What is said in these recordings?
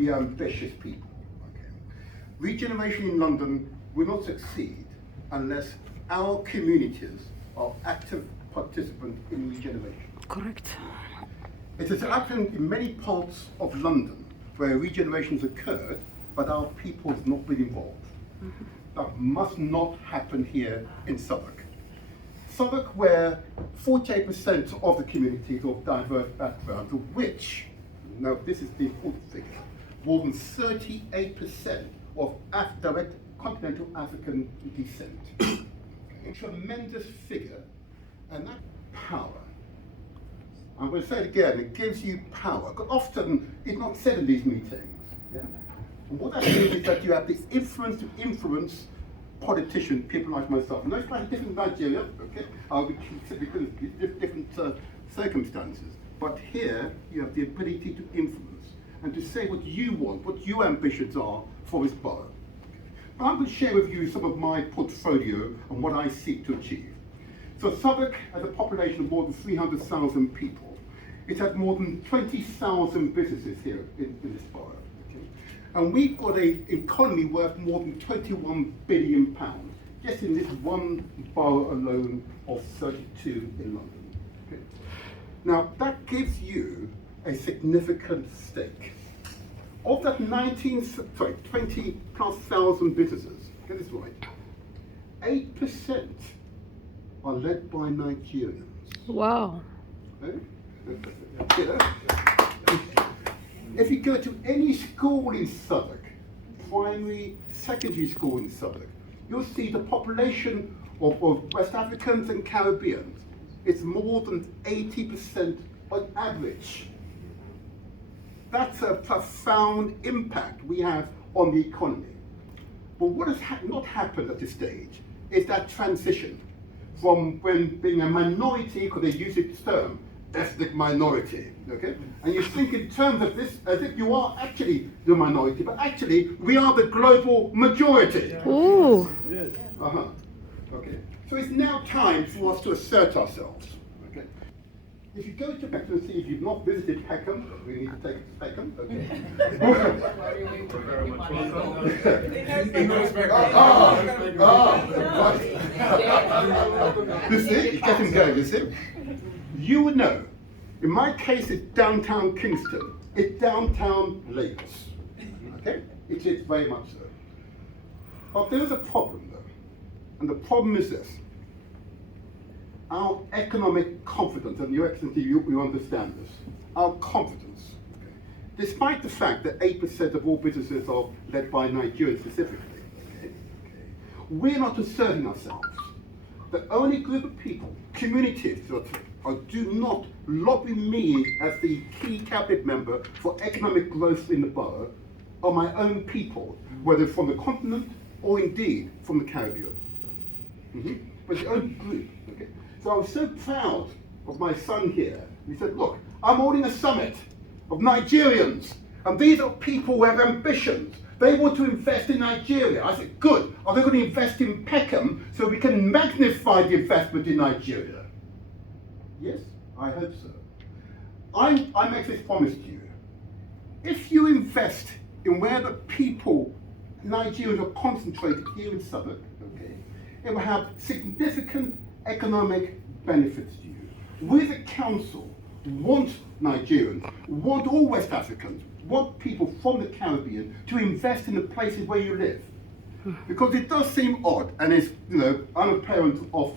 We are ambitious people. Okay. Regeneration in London will not succeed unless our communities are active participants in regeneration. Correct. It has happened in many parts of London where regeneration has occurred, but our people have not been involved. That must not happen here in Southwark. Southwark, where 48% of the community is of diverse backgrounds, of which, now this is the important figure, more than 38% of direct continental African descent. A tremendous figure, and that power, I'm going to say it again, it gives you power. Often it's not said in these meetings. Yeah? And what that means is that you have this influence to influence politicians, people like myself. And that's quite different in Nigeria, okay? Because different circumstances. But here you have the ability to influence and to say what you want, what your ambitions are for this borough. But I'm going to share with you some of my portfolio and what I seek to achieve. So Southwark has a population of more than 300,000 people. It has more than 20,000 businesses here in this borough. Okay? And we've got an economy worth more than £21 billion, just in this one borough alone of 32 in London. Okay? Now, that gives you a significant stake. Of that 20 plus thousand businesses, get this right, 8% are led by Nigerians. Wow. Okay? You know, if you go to any school in Southwark, primary, secondary school in Southwark, you'll see the population of West Africans and Caribbeans. It's more than 80% on average. That's a profound impact we have on the economy. But what has not happened at this stage is that transition from when being a minority, because they use this term, ethnic minority, okay? And you think in terms of this as if you are actually the minority, but actually we are the global majority. Ooh. Yes. Okay. So it's now time for us to assert ourselves. Okay. If you go to Peckham and see if you've not visited Peckham, we need to take it to Peckham. Okay. Right. You see, you get him going, you see? You would know, in my case it's downtown Kingston, it's downtown Lagos, okay? It is very much so. But there is a problem though, and the problem is this. Our economic confidence, and Your Excellency, you understand this, our confidence, okay? Despite the fact that 8% of all businesses are led by Nigerians specifically, okay? We're not asserting ourselves. The only group of people, communities that do not lobby me as the key cabinet member for economic growth in the borough are my own people, whether from the continent or indeed from the Caribbean. But the only group. Okay? So I was so proud of my son here. He said, look, I'm holding a summit of Nigerians, and these are people who have ambitions. They want to invest in Nigeria. I said, good. Are they going to invest in Peckham so we can magnify the investment in Nigeria? Yes, I hope so. I make this promise to you. If you invest in where the people, Nigerians, are concentrated here in Southwark, okay, it will have significant economic benefits to you. We as a council want Nigerians, want all West Africans, want people from the Caribbean to invest in the places where you live. Because it does seem odd, and it's, you know, I'm a parent of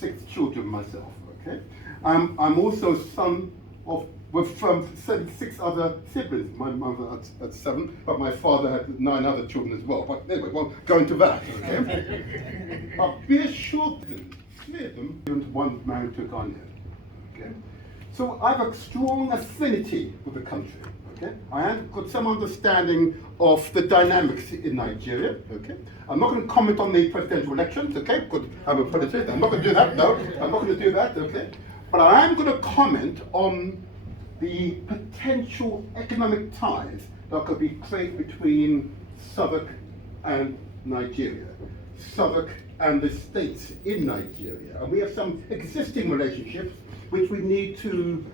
6 children myself, okay? I'm also son of, with 6 other siblings. My mother had 7, but my father had 9 other children as well. But anyway, we'll go into that, okay? But be assured that 3 of them, and 1 married to a Ghanaian, okay? So I have a strong affinity with the country, okay? I have got some understanding of the dynamics in Nigeria, okay? I'm not going to comment on the presidential elections, okay? Because I'm a politician. I'm not going to do that, no. I'm not going to do that, okay? But I am going to comment on the potential economic ties that could be created between Southwark and Nigeria, Southwark and the states in Nigeria. And we have some existing relationships which we need to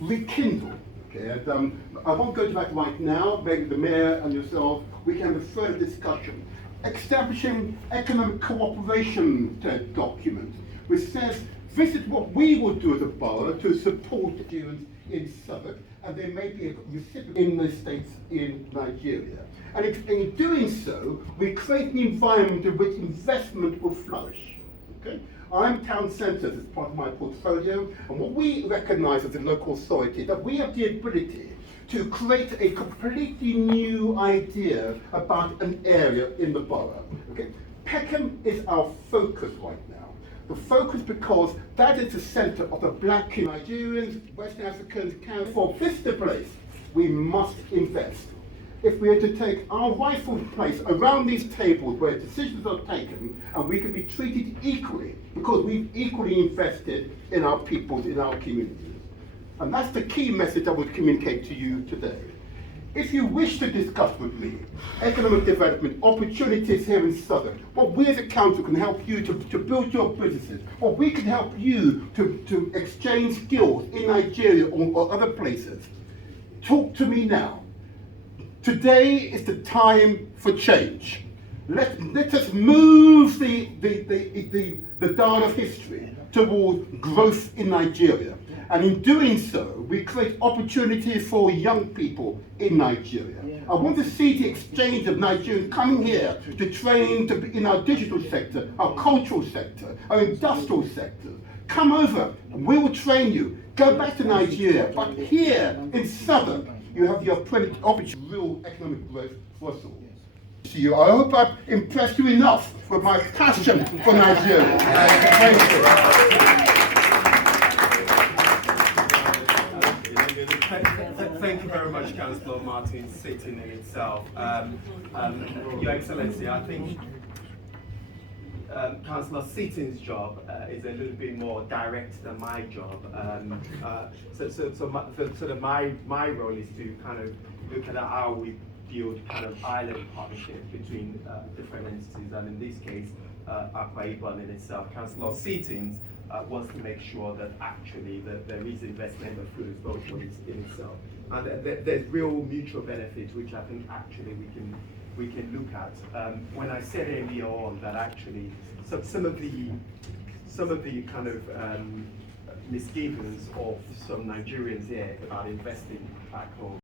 rekindle. Okay, and I won't go to that right now. Maybe the mayor and yourself, we can have a further discussion. Establishing economic cooperation document, which says this is what we will do as a borough to support students in Southwark, and there may be a recipient in the states in Nigeria. And in doing so, we create an environment in which investment will flourish. Okay? I'm town centre as part of my portfolio, and what we recognise as a local authority, that we have the ability to create a completely new idea about an area in the borough. Okay? Peckham is our focus right now. The focus because that is the centre of the black Nigerians, West Africans, for this to place, we must invest. If we are to take our rightful place around these tables where decisions are taken, and we can be treated equally because we've equally invested in our peoples, in our communities. And that's the key message I would communicate to you today. If you wish to discuss with me economic development opportunities here in Southwark, what we as a council can help you to build your businesses, what we can help you to exchange skills in Nigeria or other places, talk to me now. Today is the time for change. Let us move the dial of history towards growth in Nigeria. And in doing so, we create opportunities for young people in Nigeria. I want to see the exchange of Nigerians coming here to train in our digital sector, our cultural sector, our industrial sectors. Come over, and we will train you. Go back to Nigeria, but here in Southwark, you have the opportunity of real economic growth for us all. To you, I hope I've impressed you enough with my passion for Nigeria. Thank you. Thank you very much, Councillor Martin, sitting in itself. Your Excellency, I think Councillor Seaton's job is a little bit more direct than my job. My role is to kind of look at how we build kind of island partnerships between different entities, and in this case, Akwa Ibom in itself. Councillor Seaton's wants to make sure that actually that there is investment that flows both ways in itself, and there's real mutual benefit, which I think actually we can look at. When I said earlier on that actually some of the kind of misgivings of some Nigerians here about investing back home